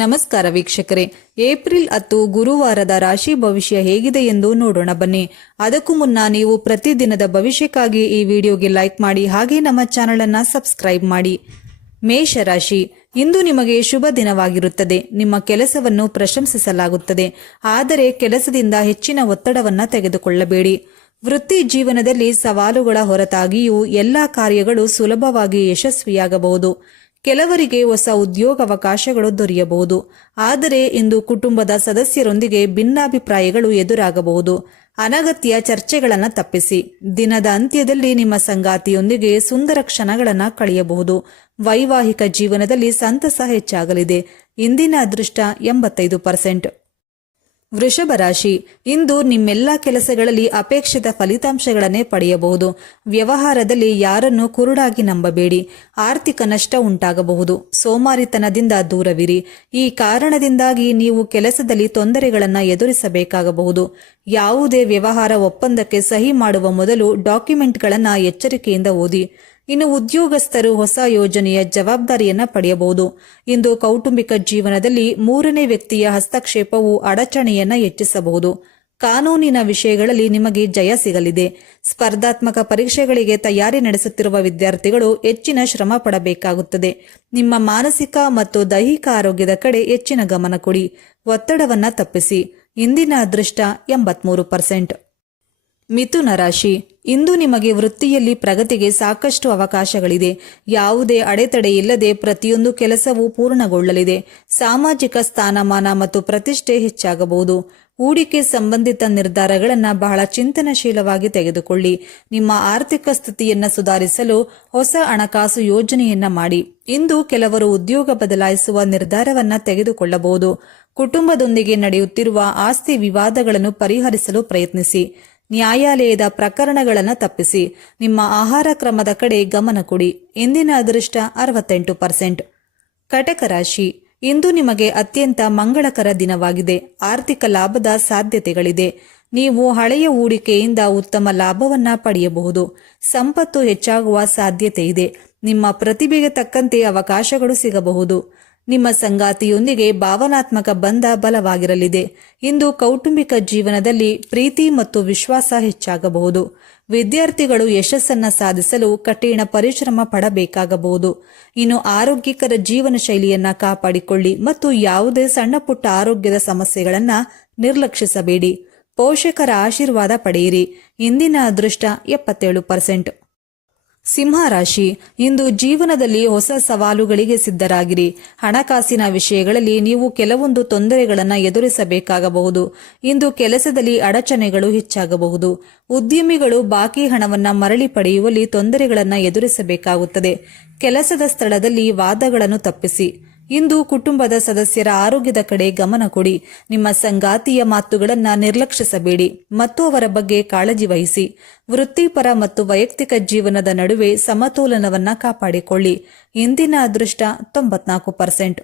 ನಮಸ್ಕಾರ ವೀಕ್ಷಕರೇ, ಏಪ್ರಿಲ್ 10 ಗುರುವಾರದ ರಾಶಿ ಭವಿಷ್ಯ ಹೇಗಿದೆ ಎಂದು ನೋಡೋಣ ಬನ್ನಿ. ಅದಕ್ಕೂ ಮುನ್ನ ನೀವು ಪ್ರತಿದಿನದ ಭವಿಷ್ಯಕ್ಕಾಗಿ ಈ ವಿಡಿಯೋಗೆ ಲೈಕ್ ಮಾಡಿ, ಹಾಗೆ ನಮ್ಮ ಚಾನೆಲ್ ಅನ್ನು ಸಬ್ಸ್ಕ್ರೈಬ್ ಮಾಡಿ. ಮೇಷರಾಶಿ, ಇಂದು ನಿಮಗೆ ಶುಭ ದಿನವಾಗಿರುತ್ತದೆ. ನಿಮ್ಮ ಕೆಲಸವನ್ನು ಪ್ರಶಂಸಿಸಲಾಗುತ್ತದೆ, ಆದರೆ ಕೆಲಸದಿಂದ ಹೆಚ್ಚಿನ ಒತ್ತಡವನ್ನು ತೆಗೆದುಕೊಳ್ಳಬೇಡಿ. ವೃತ್ತಿ ಜೀವನದಲ್ಲಿ ಸವಾಲುಗಳ ಹೊರತಾಗಿಯೂ ಎಲ್ಲಾ ಕಾರ್ಯಗಳು ಸುಲಭವಾಗಿ ಯಶಸ್ವಿಯಾಗಬಹುದು. ಕೆಲವರಿಗೆ ಹೊಸ ಉದ್ಯೋಗಾವಕಾಶಗಳು ದೊರೆಯಬಹುದು, ಆದರೆ ಇಂದು ಕುಟುಂಬದ ಸದಸ್ಯರೊಂದಿಗೆ ಭಿನ್ನಾಭಿಪ್ರಾಯಗಳು ಎದುರಾಗಬಹುದು. ಅನಗತ್ಯ ಚರ್ಚೆಗಳನ್ನು ತಪ್ಪಿಸಿ. ದಿನದ ಅಂತ್ಯದಲ್ಲಿ ನಿಮ್ಮ ಸಂಗಾತಿಯೊಂದಿಗೆ ಸುಂದರ ಕ್ಷಣಗಳನ್ನು ಕಳೆಯಬಹುದು. ವೈವಾಹಿಕ ಜೀವನದಲ್ಲಿ ಸಂತಸ ಹೆಚ್ಚಾಗಲಿದೆ. ಇಂದಿನ ಅದೃಷ್ಟ 85%. ವೃಷಭ ರಾಶಿ, ಇಂದು ನಿಮ್ಮೆಲ್ಲ ಕೆಲಸಗಳಲ್ಲಿ ಅಪೇಕ್ಷಿತ ಫಲಿತಾಂಶಗಳನ್ನೇ ಪಡೆಯಬಹುದು. ವ್ಯವಹಾರದಲ್ಲಿ ಯಾರನ್ನು ಕುರುಡಾಗಿ ನಂಬಬೇಡಿ. ಆರ್ಥಿಕ ನಷ್ಟ ಉಂಟಾಗಬಹುದು. ಸೋಮಾರಿತನದಿಂದ ದೂರವಿರಿ. ಈ ಕಾರಣದಿಂದಾಗಿ ನೀವು ಕೆಲಸದಲ್ಲಿ ತೊಂದರೆಗಳನ್ನು ಎದುರಿಸಬೇಕಾಗಬಹುದು. ಯಾವುದೇ ವ್ಯವಹಾರ ಒಪ್ಪಂದಕ್ಕೆ ಸಹಿ ಮಾಡುವ ಮೊದಲು ಡಾಕ್ಯುಮೆಂಟ್ಗಳನ್ನು ಎಚ್ಚರಿಕೆಯಿಂದ ಓದಿ. ಇನ್ನು ಉದ್ಯೋಗಸ್ಥರು ಹೊಸ ಯೋಜನೆಯ ಜವಾಬ್ದಾರಿಯನ್ನ ಪಡೆಯಬಹುದು. ಇಂದು ಕೌಟುಂಬಿಕ ಜೀವನದಲ್ಲಿ ಮೂರನೇ ವ್ಯಕ್ತಿಯ ಹಸ್ತಕ್ಷೇಪವು ಅಡಚಣೆಯನ್ನ ಹೆಚ್ಚಿಸಬಹುದು. ಕಾನೂನಿನ ವಿಷಯಗಳಲ್ಲಿ ನಿಮಗೆ ಜಯ ಸಿಗಲಿದೆ. ಸ್ಪರ್ಧಾತ್ಮಕ ಪರೀಕ್ಷೆಗಳಿಗೆ ತಯಾರಿ ನಡೆಸುತ್ತಿರುವ ವಿದ್ಯಾರ್ಥಿಗಳು ಹೆಚ್ಚಿನ ಶ್ರಮ ಪಡಬೇಕಾಗುತ್ತದೆ. ನಿಮ್ಮ ಮಾನಸಿಕ ಮತ್ತು ದೈಹಿಕ ಆರೋಗ್ಯದ ಕಡೆ ಹೆಚ್ಚಿನ ಗಮನ ಕೊಡಿ. ಒತ್ತಡವನ್ನ ತಪ್ಪಿಸಿ. ಇಂದಿನ ಅದೃಷ್ಟ 83%. ಮಿಥುನ ರಾಶಿ, ಇಂದು ನಿಮಗೆ ವೃತ್ತಿಯಲ್ಲಿ ಪ್ರಗತಿಗೆ ಸಾಕಷ್ಟು ಅವಕಾಶಗಳಿದೆ. ಯಾವುದೇ ಅಡೆತಡೆ ಇಲ್ಲದೆ ಪ್ರತಿಯೊಂದು ಕೆಲಸವೂ ಪೂರ್ಣಗೊಳ್ಳಲಿದೆ. ಸಾಮಾಜಿಕ ಸ್ಥಾನಮಾನ ಮತ್ತು ಪ್ರತಿಷ್ಠೆ ಹೆಚ್ಚಾಗಬಹುದು. ಹೂಡಿಕೆ ಸಂಬಂಧಿತ ನಿರ್ಧಾರಗಳನ್ನು ಬಹಳ ಚಿಂತನಶೀಲವಾಗಿ ತೆಗೆದುಕೊಳ್ಳಿ. ನಿಮ್ಮ ಆರ್ಥಿಕ ಸ್ಥಿತಿಯನ್ನು ಸುಧಾರಿಸಲು ಹೊಸ ಹಣಕಾಸು ಯೋಜನೆಯನ್ನ ಮಾಡಿ. ಇಂದು ಕೆಲವರು ಉದ್ಯೋಗ ಬದಲಾಯಿಸುವ ನಿರ್ಧಾರವನ್ನ ತೆಗೆದುಕೊಳ್ಳಬಹುದು. ಕುಟುಂಬದೊಂದಿಗೆ ನಡೆಯುತ್ತಿರುವ ಆಸ್ತಿ ವಿವಾದಗಳನ್ನು ಪರಿಹರಿಸಲು ಪ್ರಯತ್ನಿಸಿ. ನ್ಯಾಯಾಲಯದ ಪ್ರಕರಣಗಳನ್ನು ತಪ್ಪಿಸಿ. ನಿಮ್ಮ ಆಹಾರ ಕ್ರಮದ ಕಡೆ ಗಮನ ಕೊಡಿ. ಇಂದಿನ ಅದೃಷ್ಟ 68%. ಕಟಕ ರಾಶಿ, ಇಂದು ನಿಮಗೆ ಅತ್ಯಂತ ಮಂಗಳಕರ ದಿನವಾಗಿದೆ. ಆರ್ಥಿಕ ಲಾಭದ ಸಾಧ್ಯತೆಗಳಿದೆ. ನೀವು ಹಳೆಯ ಹೂಡಿಕೆಯಿಂದ ಉತ್ತಮ ಲಾಭವನ್ನ ಪಡೆಯಬಹುದು. ಸಂಪತ್ತು ಹೆಚ್ಚಾಗುವ ಸಾಧ್ಯತೆ ಇದೆ. ನಿಮ್ಮ ಪ್ರತಿಭೆಗೆ ತಕ್ಕಂತೆ ಅವಕಾಶಗಳು ಸಿಗಬಹುದು. ನಿಮ್ಮ ಸಂಗಾತಿಯೊಂದಿಗೆ ಭಾವನಾತ್ಮಕ ಬಂಧ ಬಲವಾಗಿರಲಿದೆ. ಇಂದು ಕೌಟುಂಬಿಕ ಜೀವನದಲ್ಲಿ ಪ್ರೀತಿ ಮತ್ತು ವಿಶ್ವಾಸ ಹೆಚ್ಚಾಗಬಹುದು. ವಿದ್ಯಾರ್ಥಿಗಳು ಯಶಸ್ಸನ್ನ ಸಾಧಿಸಲು ಕಠಿಣ ಪರಿಶ್ರಮ ಪಡಬೇಕಾಗಬಹುದು. ಇನ್ನು ಆರೋಗ್ಯಕರ ಜೀವನ ಶೈಲಿಯನ್ನ ಕಾಪಾಡಿಕೊಳ್ಳಿ ಮತ್ತು ಯಾವುದೇ ಸಣ್ಣ ಪುಟ್ಟ ಆರೋಗ್ಯದ ಸಮಸ್ಯೆಗಳನ್ನ ನಿರ್ಲಕ್ಷಿಸಬೇಡಿ. ಪೋಷಕರ ಆಶೀರ್ವಾದ ಪಡೆಯಿರಿ. ಇಂದಿನ ಅದೃಷ್ಟ 77%. ಸಿಂಹ ರಾಶಿ, ಇಂದು ಜೀವನದಲ್ಲಿ ಹೊಸ ಸವಾಲುಗಳಿಗೆ ಸಿದ್ಧರಾಗಿರಿ. ಹಣಕಾಸಿನ ವಿಷಯಗಳಲ್ಲಿ ನೀವು ಕೆಲವೊಂದು ತೊಂದರೆಗಳನ್ನು ಎದುರಿಸಬೇಕಾಗಬಹುದು. ಇಂದು ಕೆಲಸದಲ್ಲಿ ಅಡಚಣೆಗಳು ಹೆಚ್ಚಾಗಬಹುದು. ಉದ್ಯಮಿಗಳು ಬಾಕಿ ಹಣವನ್ನು ಮರಳಿ ಪಡೆಯುವಲ್ಲಿ ತೊಂದರೆಗಳನ್ನು ಎದುರಿಸಬೇಕಾಗುತ್ತದೆ. ಕೆಲಸದ ಸ್ಥಳದಲ್ಲಿ ವಾದಗಳನ್ನು ತಪ್ಪಿಸಿ. ಇಂದು ಕುಟುಂಬದ ಸದಸ್ಯರ ಆರೋಗ್ಯದ ಕಡೆ ಗಮನ ಕೊಡಿ. ನಿಮ್ಮ ಸಂಗಾತಿಯ ಮಾತುಗಳನ್ನು ನಿರ್ಲಕ್ಷಿಸಬೇಡಿ ಮತ್ತು ಅವರ ಬಗ್ಗೆ ಕಾಳಜಿ ವಹಿಸಿ. ವೃತ್ತಿಪರ ಮತ್ತು ವೈಯಕ್ತಿಕ ಜೀವನದ ನಡುವೆ ಸಮತೋಲನವನ್ನ ಕಾಪಾಡಿಕೊಳ್ಳಿ. ಇಂದಿನ ಅದೃಷ್ಟ 94%.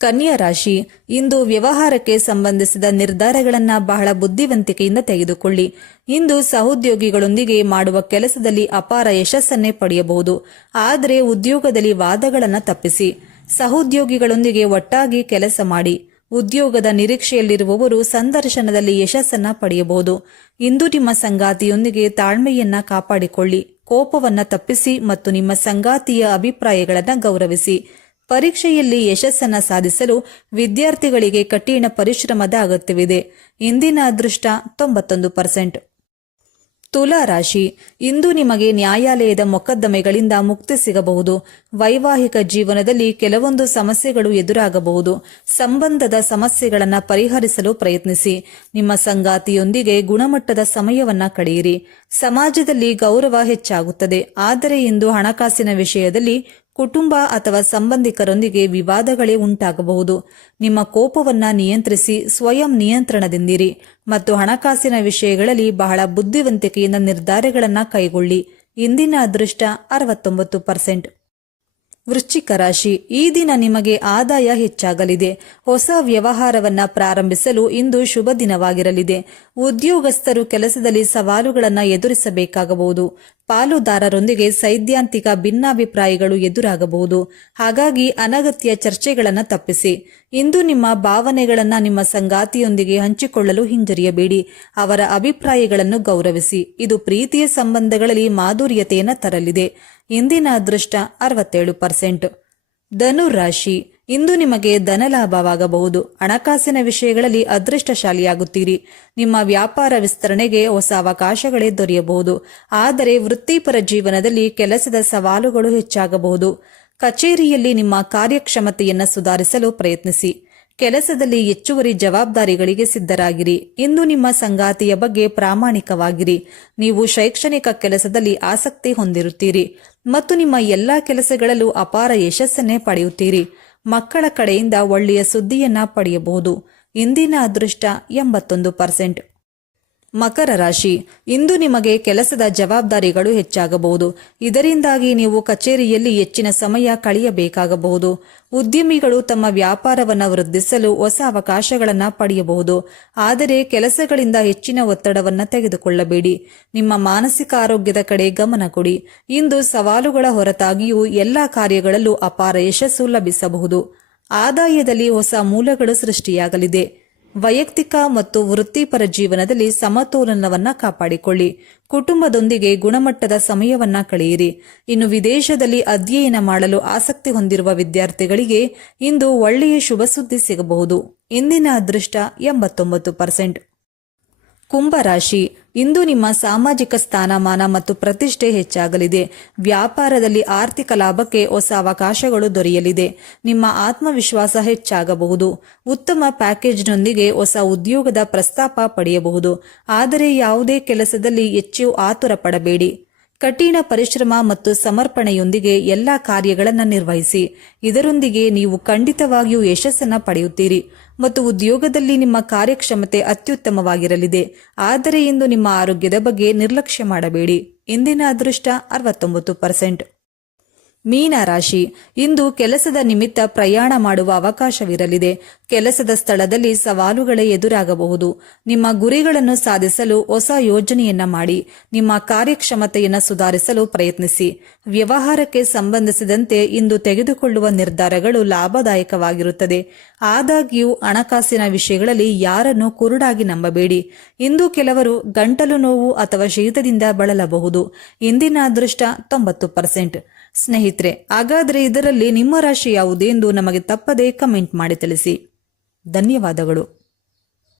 ಕನ್ಯಾ ರಾಶಿ, ಇಂದು ವ್ಯವಹಾರಕ್ಕೆ ಸಂಬಂಧಿಸಿದ ನಿರ್ಧಾರಗಳನ್ನು ಬಹಳ ಬುದ್ಧಿವಂತಿಕೆಯಿಂದ ತೆಗೆದುಕೊಳ್ಳಿ. ಇಂದು ಸಹೋದ್ಯೋಗಿಗಳೊಂದಿಗೆ ಮಾಡುವ ಕೆಲಸದಲ್ಲಿ ಅಪಾರ ಯಶಸ್ಸನ್ನೇ ಪಡೆಯಬಹುದು, ಆದರೆ ಉದ್ಯೋಗದಲ್ಲಿ ವಾದಗಳನ್ನು ತಪ್ಪಿಸಿ. ಸಹೋದ್ಯೋಗಿಗಳೊಂದಿಗೆ ಒಟ್ಟಾಗಿ ಕೆಲಸ ಮಾಡಿ. ಉದ್ಯೋಗದ ನಿರೀಕ್ಷೆಯಲ್ಲಿರುವವರು ಸಂದರ್ಶನದಲ್ಲಿ ಯಶಸ್ಸನ್ನ ಪಡೆಯಬಹುದು. ಇಂದು ನಿಮ್ಮ ಸಂಗಾತಿಯೊಂದಿಗೆ ತಾಳ್ಮೆಯನ್ನ ಕಾಪಾಡಿಕೊಳ್ಳಿ. ಕೋಪವನ್ನ ತಪ್ಪಿಸಿ ಮತ್ತು ನಿಮ್ಮ ಸಂಗಾತಿಯ ಅಭಿಪ್ರಾಯಗಳನ್ನು ಗೌರವಿಸಿ. ಪರೀಕ್ಷೆಯಲ್ಲಿ ಯಶಸ್ಸನ್ನ ಸಾಧಿಸಲು ವಿದ್ಯಾರ್ಥಿಗಳಿಗೆ ಕಠಿಣ ಪರಿಶ್ರಮದ ಅಗತ್ಯವಿದೆ. ಇಂದಿನ ಅದೃಷ್ಟ 91%. ತುಲಾ ರಾಶಿ, ಇಂದು ನಿಮಗೆ ನ್ಯಾಯಾಲಯದ ಮೊಕದ್ದಮೆಗಳಿಂದ ಮುಕ್ತಿ ಸಿಗಬಹುದು. ವೈವಾಹಿಕ ಜೀವನದಲ್ಲಿ ಕೆಲವೊಂದು ಸಮಸ್ಯೆಗಳು ಎದುರಾಗಬಹುದು. ಸಂಬಂಧದ ಸಮಸ್ಯೆಗಳನ್ನು ಪರಿಹರಿಸಲು ಪ್ರಯತ್ನಿಸಿ. ನಿಮ್ಮ ಸಂಗಾತಿಯೊಂದಿಗೆ ಗುಣಮಟ್ಟದ ಸಮಯವನ್ನ ಕಳೆಯಿರಿ. ಸಮಾಜದಲ್ಲಿ ಗೌರವ ಹೆಚ್ಚಾಗುತ್ತದೆ, ಆದರೆ ಇಂದು ಹಣಕಾಸಿನ ವಿಷಯದಲ್ಲಿ ಕುಟುಂಬ ಅಥವಾ ಸಂಬಂಧಿಕರೊಂದಿಗೆ ವಿವಾದಗಳೇ ಉಂಟಾಗಬಹುದು. ನಿಮ್ಮ ಕೋಪವನ್ನ ನಿಯಂತ್ರಿಸಿ ಸ್ವಯಂ ನಿಯಂತ್ರಣದಿಂದಿರಿ ಮತ್ತು ಹಣಕಾಸಿನ ವಿಷಯಗಳಲ್ಲಿ ಬಹಳ ಬುದ್ಧಿವಂತಿಕೆಯಿಂದ ನಿರ್ಧಾರಗಳನ್ನು ಕೈಗೊಳ್ಳಿ. ಇಂದಿನ ಅದೃಷ್ಟ 69%. ವೃಶ್ಚಿಕ ರಾಶಿ, ಈ ದಿನ ನಿಮಗೆ ಆದಾಯ ಹೆಚ್ಚಾಗಲಿದೆ. ಹೊಸ ವ್ಯವಹಾರವನ್ನ ಪ್ರಾರಂಭಿಸಲು ಇಂದು ಶುಭ ದಿನವಾಗಿರಲಿದೆ. ಉದ್ಯೋಗಸ್ಥರು ಕೆಲಸದಲ್ಲಿ ಸವಾಲುಗಳನ್ನು ಎದುರಿಸಬೇಕಾಗಬಹುದು. ಪಾಲುದಾರರೊಂದಿಗೆ ಸೈದ್ಧಾಂತಿಕ ಭಿನ್ನಾಭಿಪ್ರಾಯಗಳು ಎದುರಾಗಬಹುದು. ಹಾಗಾಗಿ ಅನಗತ್ಯ ಚರ್ಚೆಗಳನ್ನು ತಪ್ಪಿಸಿ. ಇಂದು ನಿಮ್ಮ ಭಾವನೆಗಳನ್ನು ನಿಮ್ಮ ಸಂಗಾತಿಯೊಂದಿಗೆ ಹಂಚಿಕೊಳ್ಳಲು ಹಿಂಜರಿಯಬೇಡಿ. ಅವರ ಅಭಿಪ್ರಾಯಗಳನ್ನು ಗೌರವಿಸಿ. ಇದು ಪ್ರೀತಿಯ ಸಂಬಂಧಗಳಲ್ಲಿ ಮಾಧುರ್ಯತೆಯನ್ನು ತರಲಿದೆ. ಇಂದಿನ ಅದೃಷ್ಟ 67%. ಧನು ರಾಶಿ, ಇಂದು ನಿಮಗೆ ಧನಲಾಭವಾಗಬಹುದು. ಹಣಕಾಸಿನ ವಿಷಯಗಳಲ್ಲಿ ಅದೃಷ್ಟಶಾಲಿಯಾಗುತ್ತೀರಿ. ನಿಮ್ಮ ವ್ಯಾಪಾರ ವಿಸ್ತರಣೆಗೆ ಹೊಸ ಅವಕಾಶಗಳೇ ದೊರೆಯಬಹುದು. ಆದರೆ ವೃತ್ತಿಪರ ಜೀವನದಲ್ಲಿ ಕೆಲಸದ ಸವಾಲುಗಳು ಹೆಚ್ಚಾಗಬಹುದು. ಕಚೇರಿಯಲ್ಲಿ ನಿಮ್ಮ ಕಾರ್ಯಕ್ಷಮತೆಯನ್ನು ಸುಧಾರಿಸಲು ಪ್ರಯತ್ನಿಸಿ. ಕೆಲಸದಲ್ಲಿ ಹೆಚ್ಚುವರಿ ಜವಾಬ್ದಾರಿಗಳಿಗೆ ಸಿದ್ಧರಾಗಿರಿ. ಇಂದು ನಿಮ್ಮ ಸಂಗಾತಿಯ ಬಗ್ಗೆ ಪ್ರಾಮಾಣಿಕವಾಗಿರಿ. ನೀವು ಶೈಕ್ಷಣಿಕ ಕೆಲಸದಲ್ಲಿ ಆಸಕ್ತಿ ಹೊಂದಿರುತ್ತೀರಿ ಮತ್ತು ನಿಮ್ಮ ಎಲ್ಲಾ ಕೆಲಸಗಳಲ್ಲೂ ಅಪಾರ ಯಶಸ್ಸನ್ನೇ ಪಡೆಯುತ್ತೀರಿ. ಮಕ್ಕಳ ಕಡೆಯಿಂದ ಒಳ್ಳೆಯ ಸುದ್ದಿಯನ್ನ ಪಡೆಯಬಹುದು. ಇಂದಿನ ಅದೃಷ್ಟ 81%. ಮಕರ ರಾಶಿ, ಇಂದು ನಿಮಗೆ ಕೆಲಸದ ಜವಾಬ್ದಾರಿಗಳು ಹೆಚ್ಚಾಗಬಹುದು. ಇದರಿಂದಾಗಿ ನೀವು ಕಚೇರಿಯಲ್ಲಿ ಹೆಚ್ಚಿನ ಸಮಯ ಕಳೆಯಬೇಕಾಗಬಹುದು. ಉದ್ಯಮಿಗಳು ತಮ್ಮ ವ್ಯಾಪಾರವನ್ನು ವೃದ್ಧಿಸಲು ಹೊಸ ಅವಕಾಶಗಳನ್ನು ಪಡೆಯಬಹುದು. ಆದರೆ ಕೆಲಸಗಳಿಂದ ಹೆಚ್ಚಿನ ಒತ್ತಡವನ್ನು ತೆಗೆದುಕೊಳ್ಳಬೇಡಿ. ನಿಮ್ಮ ಮಾನಸಿಕ ಆರೋಗ್ಯದ ಕಡೆ ಗಮನ ಕೊಡಿ. ಇಂದು ಸವಾಲುಗಳ ಹೊರತಾಗಿಯೂ ಎಲ್ಲ ಕಾರ್ಯಗಳಲ್ಲೂ ಅಪಾರ ಯಶಸ್ಸು ಲಭಿಸಬಹುದು. ಆದಾಯದಲ್ಲಿ ಹೊಸ ಮೂಲಗಳು ಸೃಷ್ಟಿಯಾಗಲಿದೆ. ವೈಯಕ್ತಿಕ ಮತ್ತು ವೃತ್ತಿಪರ ಜೀವನದಲ್ಲಿ ಸಮತೋಲನವನ್ನ ಕಾಪಾಡಿಕೊಳ್ಳಿ. ಕುಟುಂಬದೊಂದಿಗೆ ಗುಣಮಟ್ಟದ ಸಮಯವನ್ನ ಕಳೆಯಿರಿ. ಇನ್ನು ವಿದೇಶದಲ್ಲಿ ಅಧ್ಯಯನ ಮಾಡಲು ಆಸಕ್ತಿ ಹೊಂದಿರುವ ವಿದ್ಯಾರ್ಥಿಗಳಿಗೆ ಇಂದು ಒಳ್ಳೆಯ ಶುಭ ಸುದ್ದಿ ಸಿಗಬಹುದು. ಇಂದಿನ ಅದೃಷ್ಟ 89%. ಕುಂಭರಾಶಿ, ಇಂದು ನಿಮ್ಮ ಸಾಮಾಜಿಕ ಸ್ಥಾನಮಾನ ಮತ್ತು ಪ್ರತಿಷ್ಠೆ ಹೆಚ್ಚಾಗಲಿದೆ. ವ್ಯಾಪಾರದಲ್ಲಿ ಆರ್ಥಿಕ ಲಾಭಕ್ಕೆ ಹೊಸ ಅವಕಾಶಗಳು ದೊರೆಯಲಿದೆ. ನಿಮ್ಮ ಆತ್ಮವಿಶ್ವಾಸ ಹೆಚ್ಚಾಗಬಹುದು. ಉತ್ತಮ ಪ್ಯಾಕೇಜ್ನೊಂದಿಗೆ ಹೊಸ ಉದ್ಯೋಗದ ಪ್ರಸ್ತಾಪ ಪಡೆಯಬಹುದು. ಆದರೆ ಯಾವುದೇ ಕೆಲಸದಲ್ಲಿ ಹೆಚ್ಚು ಆತುರ ಪಡಬೇಡಿ. ಕಠಿಣ ಪರಿಶ್ರಮ ಮತ್ತು ಸಮರ್ಪಣೆಯೊಂದಿಗೆ ಎಲ್ಲ ಕಾರ್ಯಗಳನ್ನು ನಿರ್ವಹಿಸಿ. ಇದರೊಂದಿಗೆ ನೀವು ಖಂಡಿತವಾಗಿಯೂ ಯಶಸ್ಸನ್ನು ಪಡೆಯುತ್ತೀರಿ ಮತ್ತು ಉದ್ಯೋಗದಲ್ಲಿ ನಿಮ್ಮ ಕಾರ್ಯಕ್ಷಮತೆ ಅತ್ಯುತ್ತಮವಾಗಿರಲಿದೆ. ಆದರೆ ಇಂದು ನಿಮ್ಮ ಆರೋಗ್ಯದ ಬಗ್ಗೆ ನಿರ್ಲಕ್ಷ್ಯ ಮಾಡಬೇಡಿ. ಇಂದಿನ ಅದೃಷ್ಟ 69%. ಮೀನ ರಾಶಿ, ಇಂದು ಕೆಲಸದ ನಿಮಿತ್ತ ಪ್ರಯಾಣ ಮಾಡುವ ಅವಕಾಶವಿರಲಿದೆ. ಕೆಲಸದ ಸ್ಥಳದಲ್ಲಿ ಸವಾಲುಗಳೇ ಎದುರಾಗಬಹುದು. ನಿಮ್ಮ ಗುರಿಗಳನ್ನು ಸಾಧಿಸಲು ಹೊಸ ಯೋಜನೆಯನ್ನ ಮಾಡಿ. ನಿಮ್ಮ ಕಾರ್ಯಕ್ಷಮತೆಯನ್ನು ಸುಧಾರಿಸಲು ಪ್ರಯತ್ನಿಸಿ. ವ್ಯವಹಾರಕ್ಕೆ ಸಂಬಂಧಿಸಿದಂತೆ ಇಂದು ತೆಗೆದುಕೊಳ್ಳುವ ನಿರ್ಧಾರಗಳು ಲಾಭದಾಯಕವಾಗಿರುತ್ತದೆ. ಆದಾಗ್ಯೂ ಹಣಕಾಸಿನ ವಿಷಯಗಳಲ್ಲಿ ಯಾರನ್ನು ಕುರುಡಾಗಿ ನಂಬಬೇಡಿ. ಇಂದು ಕೆಲವರು ಗಂಟಲು ನೋವು ಅಥವಾ ಶೀತದಿಂದ ಬಳಲಬಹುದು. ಇಂದಿನ ಅದೃಷ್ಟ 90%. ಸ್ನೇಹಿತರೆ, ಹಾಗಾದರೆ ಇದರಲ್ಲಿ ನಿಮ್ಮ ರಾಶಿ ಯಾವುದು ಎಂದು ನಮಗೆ ತಪ್ಪದೇ ಕಮೆಂಟ್ ಮಾಡಿ ತಿಳಿಸಿ. ಧನ್ಯವಾದಗಳು.